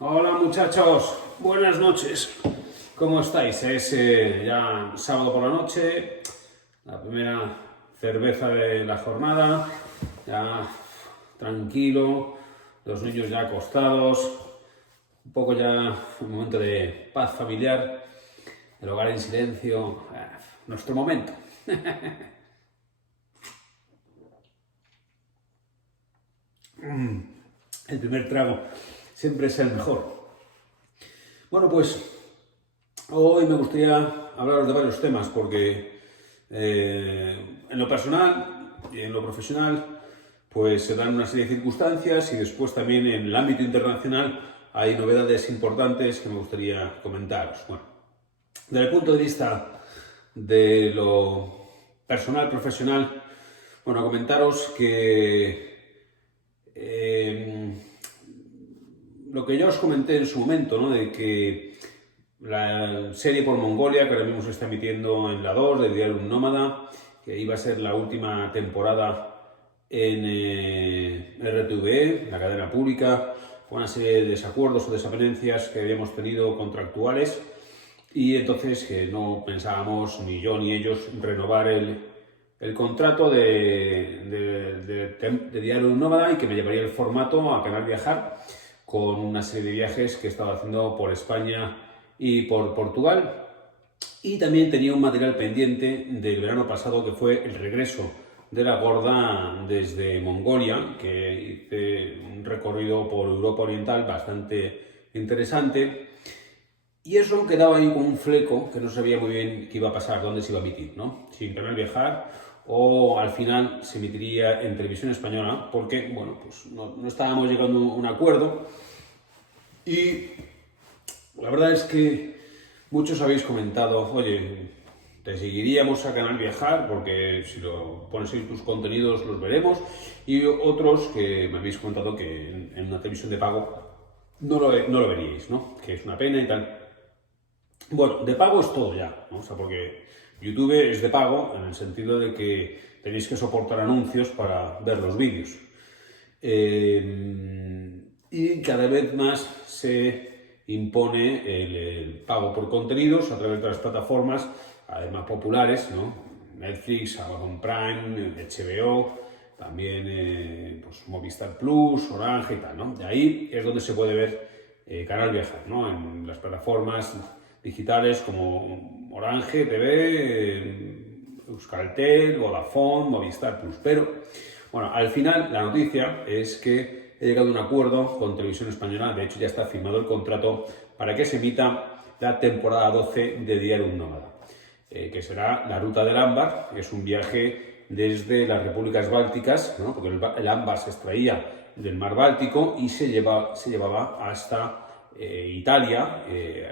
Hola muchachos, buenas noches. ¿Cómo estáis? Es ya sábado por la noche, la primera cerveza de la jornada, ya tranquilo, los niños ya acostados, un poco ya un momento de paz familiar, el hogar en silencio, nuestro momento. El primer trago siempre es el mejor. Bueno, pues hoy me gustaría hablaros de varios temas porque en lo personal y en lo profesional pues se dan una serie de circunstancias y después también en el ámbito internacional hay novedades importantes que me gustaría comentaros. Bueno, desde el punto de vista de lo personal, profesional, bueno, comentaros que lo que ya os comenté en su momento, ¿no? De que la serie por Mongolia, que ahora mismo se está emitiendo en la 2 de Diario Un Nómada, que iba a ser la última temporada en RTVE, la cadena pública, con una serie de desacuerdos o desavenencias que habíamos tenido contractuales, y entonces que no pensábamos, ni yo ni ellos, renovar el contrato de Diario Un Nómada, y que me llevaría el formato a Canal Viajar con una serie de viajes que he estado haciendo por España y por Portugal. Y también tenía un material pendiente del verano pasado, que fue el regreso de la Gorda desde Mongolia, que hice un recorrido por Europa Oriental bastante interesante. Y eso quedaba ahí con un fleco que no sabía muy bien qué iba a pasar, dónde se iba a emitir, ¿no? Si en Canal Viajar o al final se emitiría en televisión española, porque, bueno, pues no estábamos llegando a un acuerdo. Y la verdad es que muchos habéis comentado, oye, te seguiríamos a Canal Viajar porque si lo pones en tus contenidos los veremos, y otros que me habéis comentado que en una televisión de pago no lo veríais, ¿no? Que es una pena y tal. Bueno, de pago es todo ya, ¿no? O sea, porque YouTube es de pago en el sentido de que tenéis que soportar anuncios para ver los vídeos. Y cada vez más se impone el pago por contenidos a través de las plataformas, además populares, ¿no? Netflix, Amazon Prime, HBO, también pues Movistar Plus, Orange y tal, ¿no? De ahí es donde se puede ver Canal Viajar, ¿no? En las plataformas digitales como Orange TV, Euskaltel, Vodafone, Movistar Plus. Pero, bueno, al final la noticia es que he llegado a un acuerdo con Televisión Española. De hecho, ya está firmado el contrato para que se emita la temporada 12 de Diario Un Nómada, que será la Ruta del Ámbar, que es un viaje desde las repúblicas bálticas, ¿no? Porque el ámbar se extraía del mar Báltico y se llevaba hasta Italia,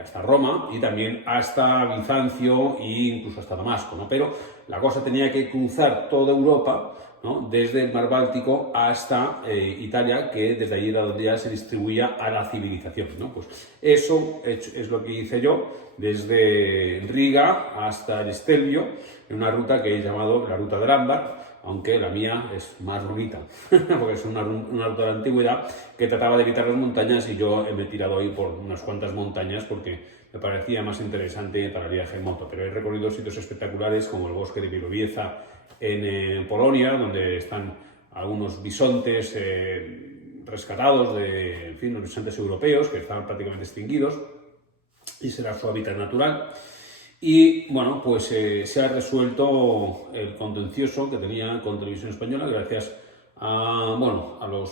hasta Roma, y también hasta Bizancio e incluso hasta Damasco, ¿no? Pero la cosa tenía que cruzar toda Europa, ¿no? Desde el mar Báltico hasta Italia, que desde allí era donde ya se distribuía a la civilización, ¿no? Pues eso es lo que hice yo, desde Riga hasta el Stelvio, en una ruta que he llamado la Ruta del Ámbar, aunque la mía es más bonita, porque es una ruta de la antigüedad que trataba de evitar las montañas, y yo me he tirado ahí por unas cuantas montañas porque me parecía más interesante para el viaje en moto. Pero he recorrido sitios espectaculares como el bosque de Bilowieza en Polonia, donde están algunos bisontes rescatados de, en fin, los bisontes europeos que estaban prácticamente extinguidos, y será su hábitat natural. Y bueno, pues se ha resuelto el contencioso que tenía con Televisión Española gracias a, bueno, a las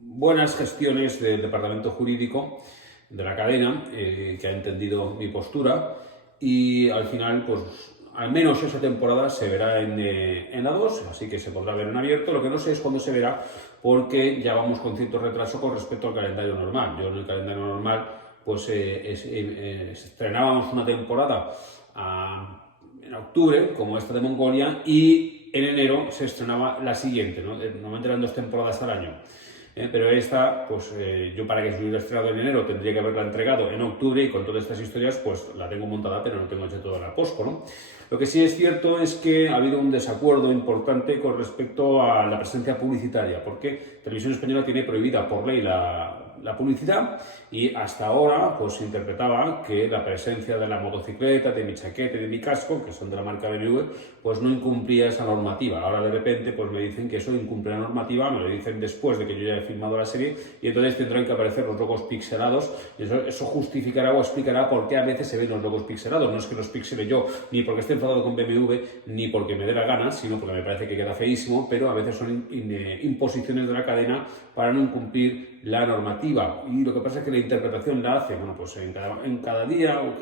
buenas gestiones del departamento jurídico de la cadena, que ha entendido mi postura, y al final, pues al menos esa temporada se verá en la 2, así que se podrá ver en abierto. Lo que no sé es cuándo se verá, porque ya vamos con cierto retraso con respecto al calendario normal. Yo en el calendario normal pues estrenábamos una temporada en octubre, como esta de Mongolia, y en enero se estrenaba la siguiente, ¿no? Normalmente eran 2 temporadas al año. pero esta, pues yo para que se hubiera estrenado en enero tendría que haberla entregado en octubre y con todas estas historias pues la tengo montada pero no tengo hecho toda la pospo, ¿no? Lo que sí es cierto es que ha habido un desacuerdo importante con respecto a la presencia publicitaria, porque Televisión Española tiene prohibida por ley la publicidad y hasta ahora pues se interpretaba que la presencia de la motocicleta, de mi chaqueta y de mi casco, que son de la marca BMW, pues no incumplía esa normativa. Ahora de repente pues me dicen que eso incumple la normativa, me lo dicen después de que yo ya he filmado la serie y entonces tendrán que aparecer los logos pixelados y eso justificará o explicará por qué a veces se ven los logos pixelados. No es que los pixele yo, ni porque esté enfadado con BMW, ni porque me dé la gana, sino porque me parece que queda feísimo, pero a veces son imposiciones de la cadena para no incumplir la normativa. Y lo que pasa es que la interpretación la hace, bueno, pues en cada día o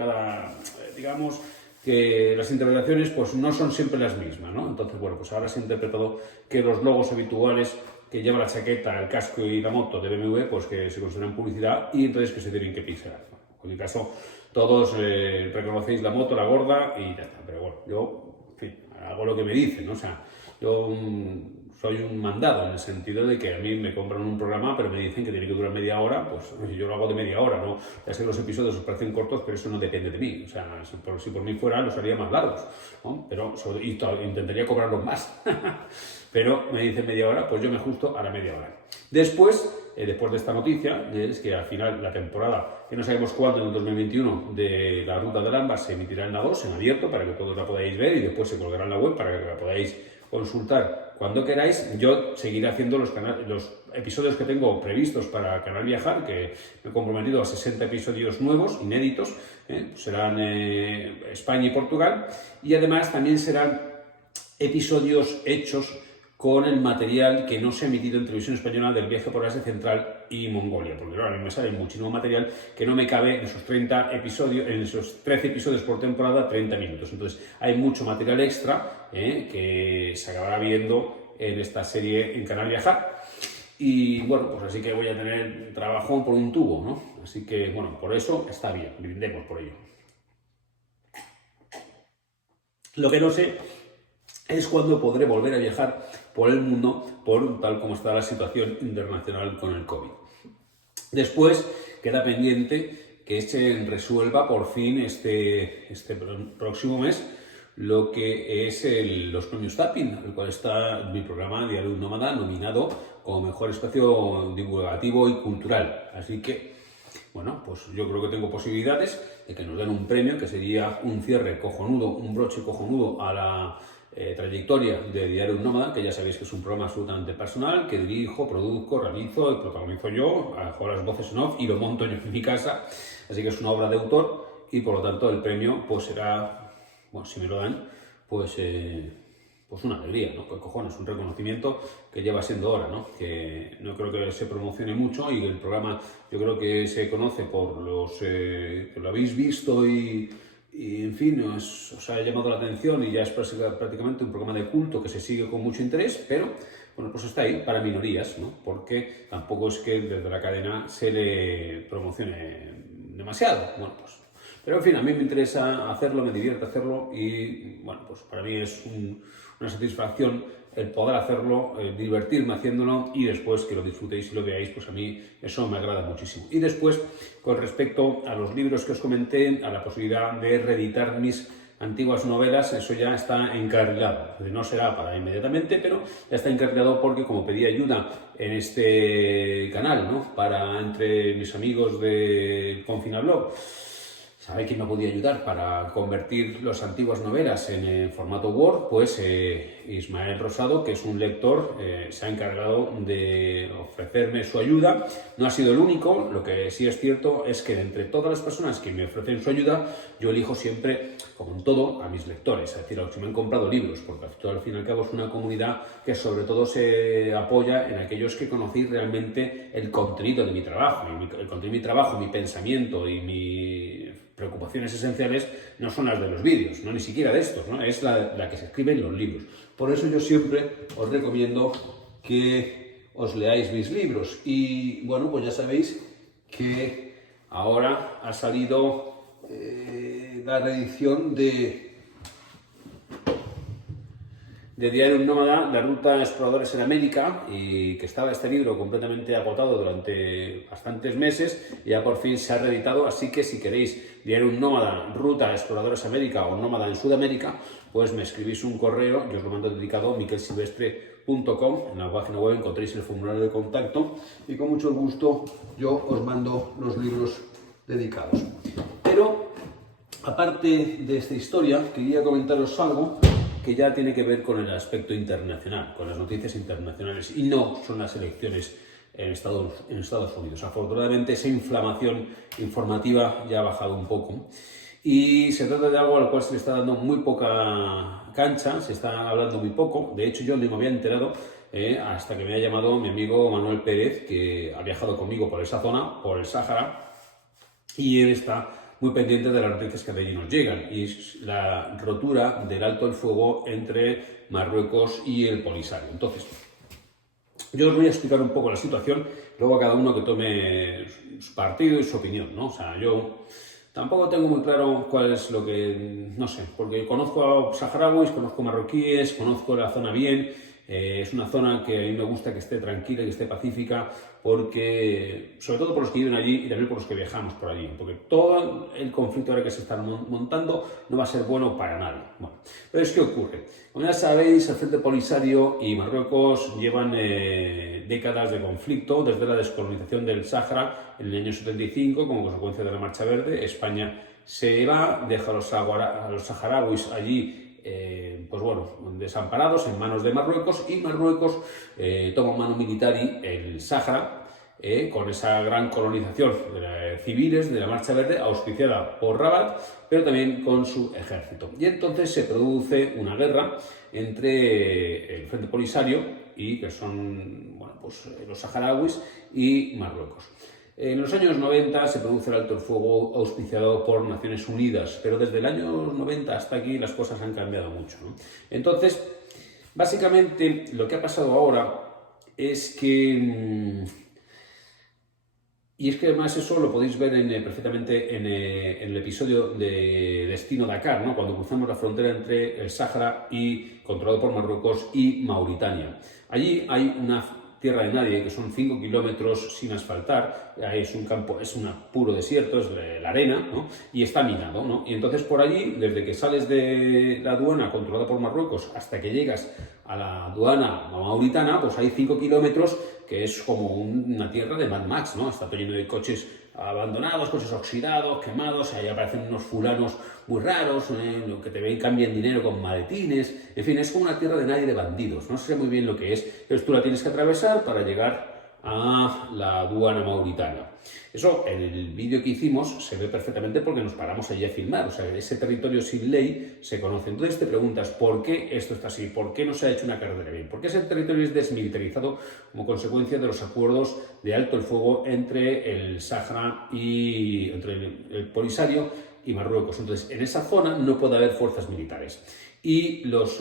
digamos, que las interpretaciones pues no son siempre las mismas, ¿no? Entonces, bueno, pues ahora se ha interpretado que los logos habituales que lleva la chaqueta, el casco y la moto de BMW, pues que se consideran publicidad y entonces que se tienen que pixelar. En mi caso, todos reconocéis la moto, la gorda y ya está. Pero bueno, yo, en fin, hago lo que me dicen, ¿no? O sea, yo soy un mandado en el sentido de que a mí me compran un programa pero me dicen que tiene que durar media hora, pues yo lo hago de media hora, ¿no? Ya sé que los episodios os parecen cortos, pero eso no depende de mí. O sea, si por mí fuera, los haría más largos, ¿no? Pero intentaría cobrarlos más. Pero me dicen media hora, pues yo me ajusto a la media hora. Después de esta noticia, es que al final la temporada, que no sabemos cuándo en el 2021, de la Ruta del Ámbar se emitirá en la 2, en abierto, para que todos la podáis ver y después se colgará en la web para que la podáis consultar cuando queráis. Yo seguiré haciendo los episodios que tengo previstos para Canal Viajar, que me he comprometido a 60 episodios nuevos, inéditos, serán España y Portugal, y además también serán episodios hechos con el material que no se ha emitido en Televisión Española del viaje por Asia Central y Mongolia, porque claro, a mí me sale muchísimo material que no me cabe en esos 30 episodios, en esos 13 episodios por temporada, 30 minutos. Entonces hay mucho material extra que se acabará viendo en esta serie en Canal Viajar. Y bueno, pues así que voy a tener trabajón por un tubo, ¿no? Así que bueno, por eso está bien, brindemos por ello. Lo que no sé es cuándo podré volver a viajar por el mundo, tal como está la situación internacional con el COVID. Después queda pendiente que se resuelva por fin este próximo mes lo que es los premios Tapping, el cual está mi programa Diario de un Nómada nominado como mejor espacio divulgativo y cultural. Así que, bueno, pues yo creo que tengo posibilidades de que nos den un premio, que sería un cierre cojonudo, un broche cojonudo a la trayectoria de Diario de un Nómada, que ya sabéis que es un programa absolutamente personal, que dirijo, produzco, realizo y protagonizo yo, hago las voces en off y lo monto yo en mi casa, así que es una obra de autor y por lo tanto el premio pues será, bueno, si me lo dan, pues una alegría, ¿no? Pues cojones, un reconocimiento que lleva siendo hora, ¿no? Que no creo que se promocione mucho y el programa yo creo que se conoce por los que lo habéis visto y en fin, os ha llamado la atención y ya es prácticamente un programa de culto que se sigue con mucho interés, pero bueno, pues está ahí para minorías, ¿no? Porque tampoco es que desde la cadena se le promocione demasiado. Bueno, pues, pero en fin, a mí me interesa hacerlo, me divierte hacerlo y bueno, pues para mí es una satisfacción el poder hacerlo, divertirme haciéndolo y después que lo disfrutéis y lo veáis, pues a mí eso me agrada muchísimo. Y después, con respecto a los libros que os comenté, a la posibilidad de reeditar mis antiguas novelas, eso ya está encarrilado. No será para inmediatamente, pero ya está encarrilado porque como pedí ayuda en este canal, ¿no? Para entre mis amigos de Confinablog, ¿sabe quién me podía ayudar para convertir las antiguas novelas en formato Word? Pues Ismael Rosado, que es un lector, se ha encargado de ofrecerme su ayuda. No ha sido el único, lo que sí es cierto es que de entre todas las personas que me ofrecen su ayuda, yo elijo siempre, como en todo, a mis lectores, es decir, a los que me han comprado libros, porque al fin y al cabo es una comunidad que sobre todo se apoya en aquellos que conocéis realmente el contenido de mi trabajo. El contenido de mi trabajo, mi pensamiento y mis preocupaciones esenciales no son las de los vídeos, no ni siquiera de estos, ¿no? Es la que se escribe en los libros. Por eso yo siempre os recomiendo que os leáis mis libros. Y bueno, pues ya sabéis que ahora ha salido la reedición de de Diario Un Nómada, la ruta Exploradores en América, y que estaba este libro completamente agotado durante bastantes meses, y ya por fin se ha reeditado, así que si queréis Diario Un Nómada, Ruta Exploradores América o Nómada en Sudamérica, pues me escribís un correo, yo os lo mando dedicado, miquelsilvestre.com, en la página web encontréis el formulario de contacto y con mucho gusto yo os mando los libros dedicados. Pero, aparte de esta historia, quería comentaros algo que ya tiene que ver con el aspecto internacional, con las noticias internacionales, y no son las elecciones en Estados Unidos. Afortunadamente, esa inflamación informativa ya ha bajado un poco, y se trata de algo al cual se le está dando muy poca cancha, se está hablando muy poco. De hecho, yo no me había enterado hasta que me ha llamado mi amigo Manuel Pérez, que ha viajado conmigo por esa zona, por el Sáhara, y él está muy pendiente de las noticias que de allí nos llegan, y es la rotura del alto el fuego entre Marruecos y el Polisario. Entonces, yo os voy a explicar un poco la situación, luego a cada uno que tome su partido y su opinión, ¿no? O sea, yo tampoco tengo muy claro cuál es lo que, no sé, porque conozco a saharauis, conozco marroquíes, conozco la zona bien. Es una zona que a mí me gusta que esté tranquila, que esté pacífica, porque, sobre todo por los que viven allí y también por los que viajamos por allí, porque todo el conflicto ahora que se está montando no va a ser bueno para nadie. Bueno, entonces, ¿qué ocurre? Como ya sabéis, el Frente Polisario y Marruecos llevan décadas de conflicto desde la descolonización del Sáhara en el año 75, como consecuencia de la Marcha Verde. España se va, deja a los saharauis allí pues bueno, desamparados en manos de Marruecos, y Marruecos toma mano militar el Sáhara con esa gran colonización de civiles de la Marcha Verde, auspiciada por Rabat, pero también con su ejército. Y entonces se produce una guerra entre el Frente Polisario, y que son bueno, pues, los saharauis, y Marruecos. En los años 90 se produce el alto el fuego auspiciado por Naciones Unidas, pero desde el año 90 hasta aquí las cosas han cambiado mucho, ¿no? Entonces, básicamente lo que ha pasado ahora es que, y es que además eso lo podéis ver perfectamente en el episodio de Destino Dakar, ¿no? Cuando cruzamos la frontera entre el Sáhara, controlado por Marruecos, y Mauritania. Allí hay una tierra de nadie, que son 5 kilómetros sin asfaltar, es un campo, es un puro desierto, es la arena, ¿no? Y está minado, ¿no? Y entonces por allí, desde que sales de la aduana controlada por Marruecos hasta que llegas a la aduana mauritana, pues hay 5 kilómetros que es como una tierra de Mad Max, ¿no? Está todo lleno de coches abandonados, coches oxidados, quemados, ahí aparecen unos fulanos muy raros, lo que te ven, cambian dinero con maletines, en fin, es como una tierra de nadie, de bandidos, no sé muy bien lo que es, pero tú la tienes que atravesar para llegar a la aduana mauritana. Eso en el vídeo que hicimos se ve perfectamente porque nos paramos allí a filmar, o sea, ese territorio sin ley se conoce. Entonces te preguntas, ¿por qué esto está así? ¿Por qué no se ha hecho una carretera bien? ¿Por qué ese territorio es desmilitarizado como consecuencia de los acuerdos de alto el fuego entre el Sáhara y entre el Polisario y Marruecos? Entonces, en esa zona no puede haber fuerzas militares. Y los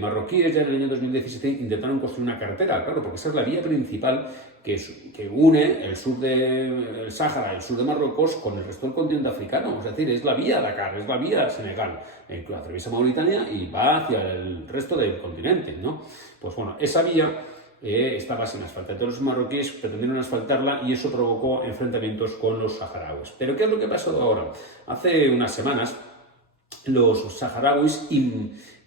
marroquíes ya en el año 2017 intentaron construir una carretera, claro, porque esa es la vía principal que une el sur del Sáhara, el sur de Marruecos, con el resto del continente africano. Es decir, es la vía Dakar, es la vía Senegal, que atraviesa Mauritania y va hacia el resto del continente, ¿no? Pues bueno, esa vía estaba sin asfaltar. Entonces los marroquíes pretendieron asfaltarla y eso provocó enfrentamientos con los saharauis. ¿Pero qué es lo que ha pasado ahora? Hace unas semanas los saharauis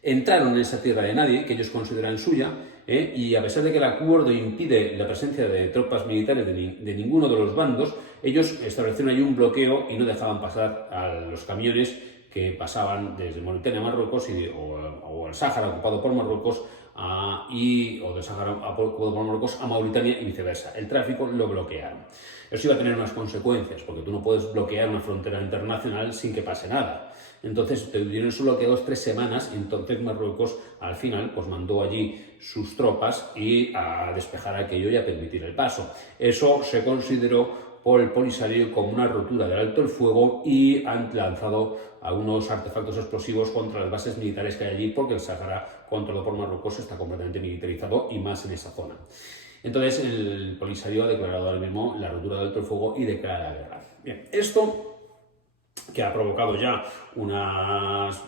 entraron en esa tierra de nadie, que ellos consideran suya, y a pesar de que el acuerdo impide la presencia de tropas militares de ninguno de los bandos, ellos establecieron allí un bloqueo y no dejaban pasar a los camiones que pasaban desde Mauritania a Marruecos o el Sáhara ocupado por Marruecos o del Sáhara ocupado por Marruecos a Mauritania y viceversa. El tráfico lo bloquearon. Eso iba a tener unas consecuencias, porque tú no puedes bloquear una frontera internacional sin que pase nada. Entonces tuvieron eso bloqueados 3 semanas, y entonces Marruecos al final pues mandó allí sus tropas y a despejar aquello y a permitir el paso. Eso se consideró por el Polisario como una rotura del alto el fuego y han lanzado algunos artefactos explosivos contra las bases militares que hay allí, porque el Sáhara, controlado por Marruecos, está completamente militarizado, y más en esa zona. Entonces el Polisario ha declarado ahora mismo la rotura del alto el fuego y declara la guerra. Bien, esto que ha provocado ya unas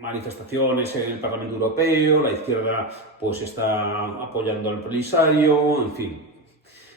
manifestaciones en el Parlamento Europeo, la izquierda pues está apoyando al Polisario, en fin.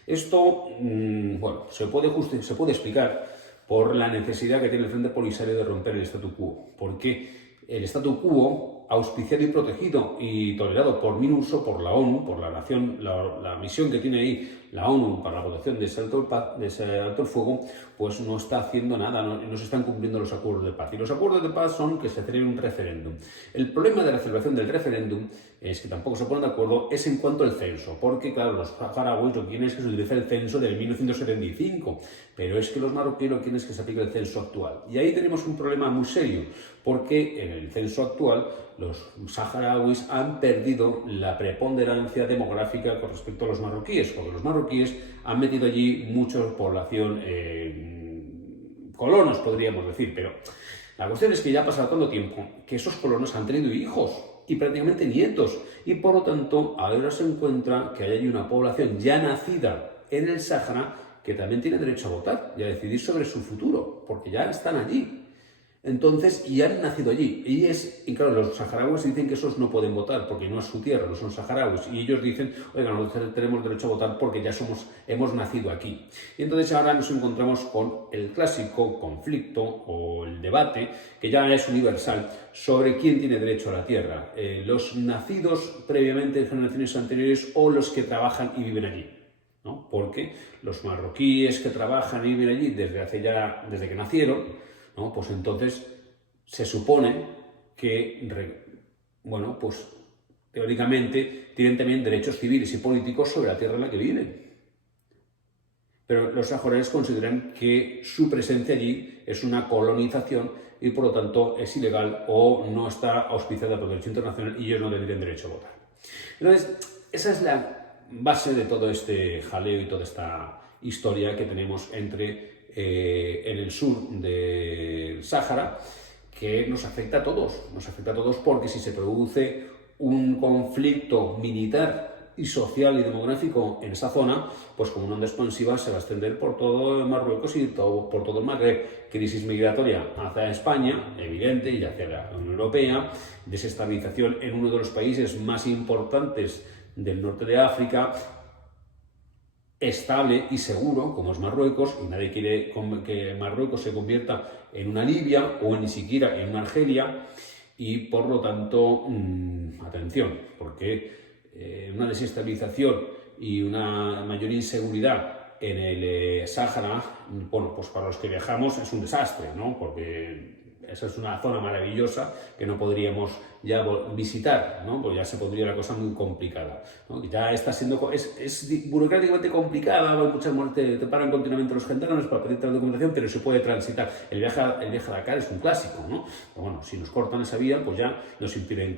Esto, bueno, se puede explicar por la necesidad que tiene el Frente Polisario de romper el statu quo, porque el statu quo, auspiciado y protegido y tolerado por MINURSO, por la ONU, por la nación, la misión que tiene ahí la ONU para la protección de ese alto el fuego, pues no está haciendo nada, no se están cumpliendo los acuerdos de paz. Y los acuerdos de paz son que se celebre un referéndum. El problema de la celebración del referéndum es que tampoco se ponen de acuerdo, es en cuanto al censo, porque claro, los saharauis lo que quieren es que se utilice el censo del 1975, pero es que los marroquíes lo que quieren es que se aplique el censo actual. Y ahí tenemos un problema muy serio, porque en el censo actual los saharauis han perdido la preponderancia demográfica con respecto a los marroquíes, porque los marroquíes han metido allí mucha población, colonos podríamos decir, pero la cuestión es que ya ha pasado tanto tiempo que esos colonos han tenido hijos y prácticamente nietos, y por lo tanto ahora se encuentra que hay allí una población ya nacida en el Sáhara que también tiene derecho a votar y a decidir sobre su futuro, porque ya están allí. Entonces, y han nacido allí. Y claro, los saharauis dicen que esos no pueden votar porque no es su tierra, no son saharauis. Y ellos dicen, oiga, nosotros tenemos derecho a votar porque ya hemos nacido aquí. Y entonces ahora nos encontramos con el clásico conflicto o el debate, que ya es universal, sobre quién tiene derecho a la tierra. Los nacidos previamente en generaciones anteriores o los que trabajan y viven allí, ¿no? Porque los marroquíes que trabajan y viven allí desde que nacieron, ¿no? Pues entonces se supone que, bueno, pues teóricamente tienen también derechos civiles y políticos sobre la tierra en la que viven. Pero los saharauis consideran que su presencia allí es una colonización y por lo tanto es ilegal o no está auspiciada por el derecho internacional y ellos no tendrían derecho a votar. Entonces, esa es la base de todo este jaleo y toda esta historia que tenemos en el sur del Sáhara, que nos afecta a todos porque si se produce un conflicto militar y social y demográfico en esa zona, pues como una onda expansiva se va a extender por todo Marruecos y por todo el Magreb. Crisis migratoria hacia España, evidente, y hacia la Unión Europea, desestabilización en uno de los países más importantes del norte de África, estable y seguro, como es Marruecos, y nadie quiere que Marruecos se convierta en una Libia o ni siquiera en una Argelia, y por lo tanto, atención, porque una desestabilización y una mayor inseguridad en el Sáhara, bueno, pues para los que viajamos es un desastre, ¿no? Porque esa es una zona maravillosa que no podríamos ya visitar, ¿no? Pues ya se pondría la cosa muy complicada, ¿no? Ya está siendo, es burocráticamente complicada, te paran continuamente los gendarmes para pedirte la documentación, pero se puede transitar. El viaje a Dakar es un clásico, ¿no? Pero bueno, si nos cortan esa vía, pues ya nos impiden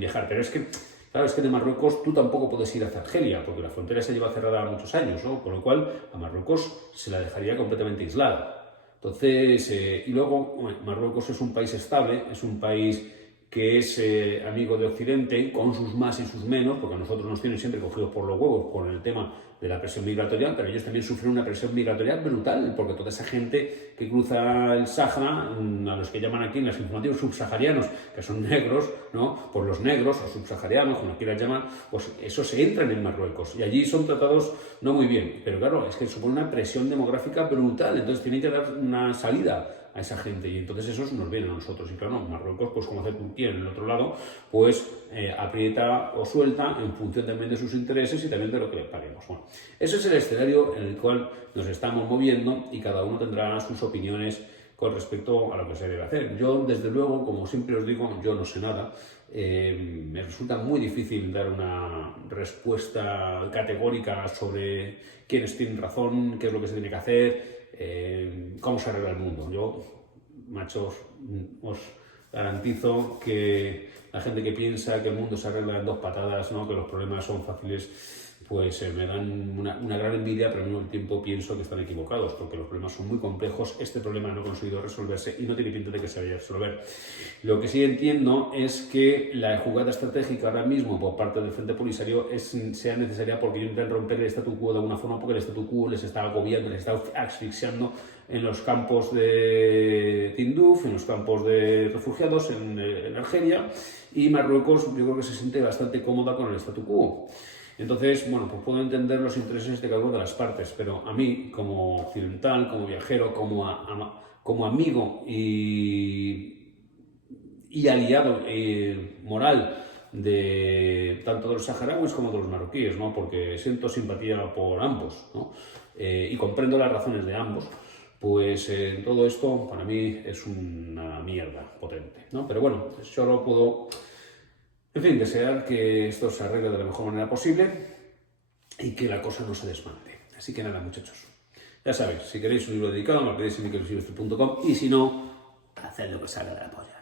viajar, pero es que claro, es que de Marruecos tú tampoco puedes ir hacia Argelia, porque la frontera se lleva cerrada muchos años, ¿no? Con lo cual a Marruecos se la dejaría completamente aislada. Entonces, y luego, bueno, Marruecos es un país estable, es un país que es amigo de Occidente, con sus más y sus menos, porque a nosotros nos tienen siempre cogidos por los huevos con el tema de la presión migratoria, pero ellos también sufren una presión migratoria brutal, porque toda esa gente que cruza el Sáhara, a los que llaman aquí en los informativos subsaharianos, que son negros, ¿no? Pues los negros o subsaharianos, como quieras llamar, pues esos se entran en Marruecos y allí son tratados no muy bien, pero claro, es que supone una presión demográfica brutal, entonces tienen que dar una salida a esa gente y entonces esos nos vienen a nosotros y claro, Marruecos, pues como hace Turquía en el otro lado, pues aprieta o suelta en función también de sus intereses y también de lo que le paguemos. Bueno, ese es el escenario en el cual nos estamos moviendo y cada uno tendrá sus opiniones con respecto a lo que se debe hacer. Yo, desde luego, como siempre os digo, yo no sé nada. Me resulta muy difícil dar una respuesta categórica sobre quiénes tienen razón, qué es lo que se tiene que hacer, cómo se arregla el mundo. Yo, machos, os garantizo que la gente que piensa que el mundo se arregla en dos patadas, ¿no? Que los problemas son fáciles, pues me dan una gran envidia, pero al mismo tiempo pienso que están equivocados, porque los problemas son muy complejos, este problema no ha conseguido resolverse y no tiene pinta de que se vaya a resolver. Lo que sí entiendo es que la jugada estratégica ahora mismo por parte del Frente Polisario sea necesaria porque intentan romper el statu quo de alguna forma, porque el statu quo les está agobiando, les está asfixiando en los campos de Tinduf, en los campos de refugiados en Argelia, y Marruecos yo creo que se siente bastante cómoda con el statu quo. Entonces, bueno, pues puedo entender los intereses de cada una de las partes, pero a mí, como occidental, como viajero, como amigo y aliado moral de tanto de los saharauis como de los marroquíes, ¿no? Porque siento simpatía por ambos, ¿no? Y comprendo las razones de ambos, pues todo esto para mí es una mierda potente, ¿no? Pero bueno, solo puedo, en fin, desear que esto se arregle de la mejor manera posible y que la cosa no se desmante. Así que nada, muchachos. Ya sabéis, si queréis un libro dedicado, me lo pedís en miquelsilvestre.com y si no, haced lo que salga de la polla.